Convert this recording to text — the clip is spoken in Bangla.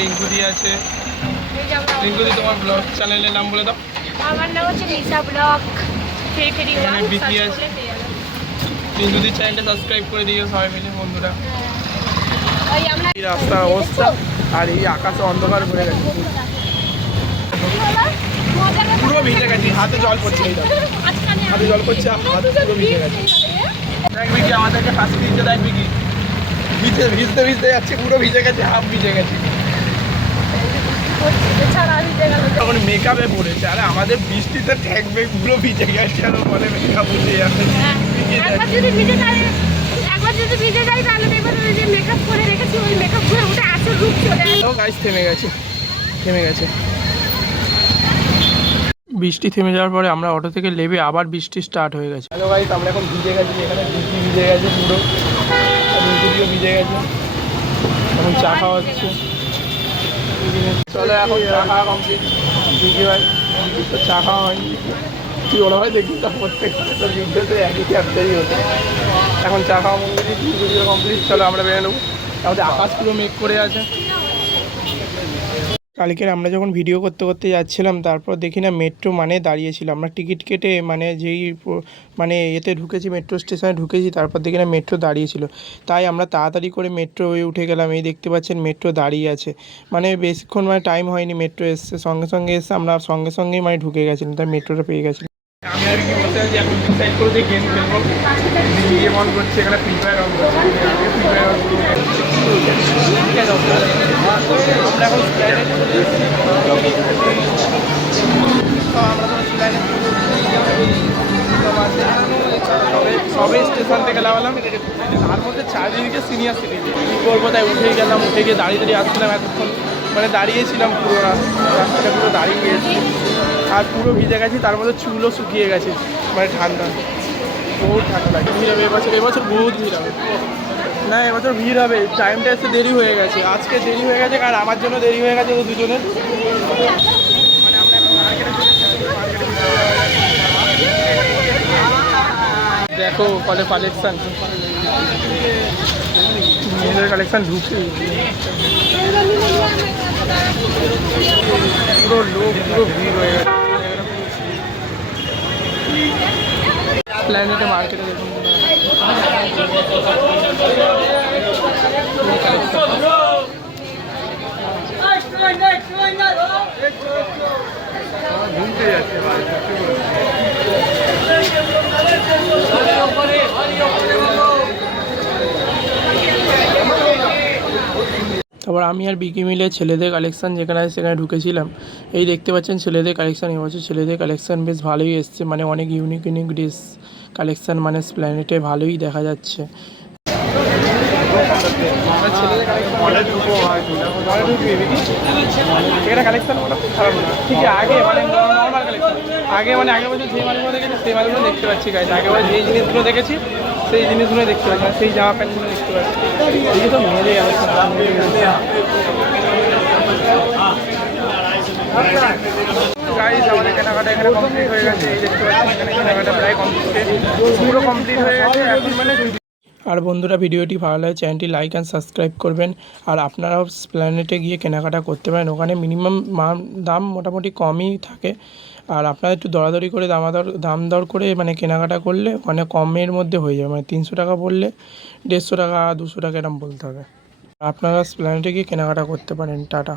রিঙ্কুদি আছে। রিঙ্কুদি, তোমার ব্লগ চ্যানেলের নাম বলে দাও। আমার নাম হচ্ছে নিশা ব্লগ। এখানে বিকি আছে। রিঙ্কুদির চ্যানেলটা সাবস্ক্রাইব করে দিও সবাই মিলে বন্ধুরা। এই রাস্তার অবস্থা আর এই আকাশে অন্ধকার ভরে গেছে, পুরো ভিজে গেছি, হাতে জল পড়ছে, হাতে জল পড়ছে, হাত পুরো ভিজে গেছে। দেখ বিকি আমাদেরকে ফাঁসি দিচ্ছে, দেখ বিকি ভিজতে ভিজতে যাচ্ছে, পুরো ভিজে গেছে, হাফ ভিজে গেছে, তখন মেকআপে পড়েছে। আরে আমাদের বৃষ্টিতে ঠ্যাক ব্যাগ পুরো ভিজে গেছে, আর বলে মেকআপ উঠে যাবে। একবার যদি ভিজে যায় তাহলে দেখবেন ওই যে মেকআপ করে রেখেছি ওই মেকআপ করে উঠে আসল রূপ চলে আসে। গাইস থেমে গেছে। বৃষ্টি থেমে যাওয়ার পরে আমরা অটো থেকে নেমে আবার বৃষ্টি স্টার্ট হয়ে গেছে। হ্যালো গাইস, আমরা এখন ভিজে গেছি, এখানে বৃষ্টি ভিজে গেছে পুরো, রিঙ্কুদিও ভিজে গেছে। এখন চা খাওয়া হচ্ছে। চলো এখন চা খাওয়া কমপ্লিট। ভিজে ভাই তো চা খাওয়া হয়নি, তুই ওরা হয় দেখি তা প্রত্যেকটা ভিডিওতে একই চ্যাপ্টারই হতো। এখন চা খাওয়া কমপ্লিট। চলো আমরা বেরিয়ে নেবো। আমাদের আকাশ পুরো মেঘ করে আছে। কালকের আমরা যখন ভিডিও করতে যাচ্ছিলাম, তারপর দেখি না মেট্রো মানে দাঁড়িয়েছিল। আমরা টিকিট কেটে মানে মানে এতে ঢুকেছি, মেট্রো স্টেশনে ঢুকেছি, তারপর দেখি না মেট্রো দাঁড়িয়েছিল। তাই আমরা তাড়াতাড়ি করে মেট্রো উঠে গেলাম। এই দেখতে পাচ্ছেন মেট্রো দাঁড়িয়ে আছে, মানে বেশিক্ষণ মানে টাইম হয়নি, মেট্রো এসছে, সঙ্গে এসছে, আমরা সঙ্গেই মানে ঢুকে গেছিলাম, তাই মেট্রোটা পেয়ে গেছিলাম। আমি আর কি বলতে চাইছি, এখন ডিসাইড করে যে গেম খেলবো, গেম অন করছে, এখানে ফ্রি ফায়ার অন করছে, আমরা এখন সবে স্টেশন থেকে লাগালাম, তার মধ্যে চারিদিকে সিনিয়র সিটিজেন, কী করবো তাই উঠে গিয়ে দাঁড়িয়ে আসছিলাম এতক্ষণ, মানে দাঁড়িয়েছিলাম পুরো রাস্তাটা পুরো দাঁড়িয়ে গিয়েছি, আর পুরো ভিজে গেছি, তার মধ্যে চুলও শুকিয়ে গেছে, মানে ঠান্ডা, বহুত ঠান্ডা লাগে। ভিড় হবে এবছর বহুত ভিড় হবে। না এবছর ভিড় হবে, টাইমটা একটু দেরি হয়ে গেছে, আজকে দেরি হয়ে গেছে, কারণ আমার জন্য দেরি হয়ে গেছে দুজনের। দেখো কলে কালেকশান, মেয়েদের কালেকশান ঢুকছে পুরো লোক, পুরো ভিড় হয়ে গেছে। প্ল্যানেটে মার্কেটে দেখুন ঘুমতে যাচ্ছে। তারপর আমি আর বিকি মিলে ছেলেদের কালেকশান যেখানে আছে সেখানে ঢুকেছিলাম। এই দেখতে পাচ্ছেন ছেলেদের কালেকশান, এবছর ছেলেদের কালেকশান বেশ ভালোই এসছে, মানে অনেক ইউনিক ড্রেস কালেকশান, মানে প্ল্যানেটে ভালোই দেখা যাচ্ছে। এখানে কালেকশান খুব খারাপ না, ঠিক আছে। আগে মানে নর্মাল কালেকশান, আগে বছর যে মালগুলো দেখেছি সেই মালগুলো দেখতে পাচ্ছি গাইজ। আগে বছর যেই জিনিসগুলো দেখেছি সেই জিনিসগুলো দেখতে পাচ্ছি, সেই জামা প্যান্টগুলো দেখতে পাচ্ছি। এই তো মেয়েদের গাইজ আমাদের কেনাকাটা এখানে কমপ্লিট হয়ে গেছে। এই দেখতে পাচ্ছি এখানে কেনাকাটা প্রায় পুরো কমপ্লিট হয়ে গেছে এখন মানে। আর বন্ধুরা, ভিডিওটি ভালো লাগে চ্যানেলটি লাইক অ্যান্ড সাবস্ক্রাইব করবেন। আর আপনারাও প্ল্যানেটে গিয়ে কেনাকাটা করতে পারেন, ওখানে মিনিমাম দাম মোটামুটি কমই থাকে। আর আপনারা একটু দরাদরি করে দাম দর করে মানে কেনাকাটা করলে ওখানে কমের মধ্যে হয়ে যাবে, মানে 300 টাকা বললে 150 টাকা 200 টাকা এরকম বলতে হবে। আপনারা প্ল্যানেটে গিয়ে কেনাকাটা করতে পারেন। টাটা।